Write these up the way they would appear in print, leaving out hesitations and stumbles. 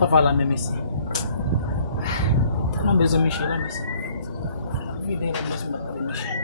pas faire la même ici. On a besoin de Michel là, mais c'est. Vidéo, on a besoin de Michel.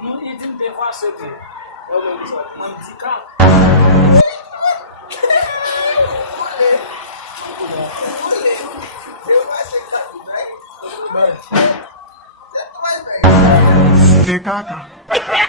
Não ia te ter fácil aqui. Não ficar. Que caca.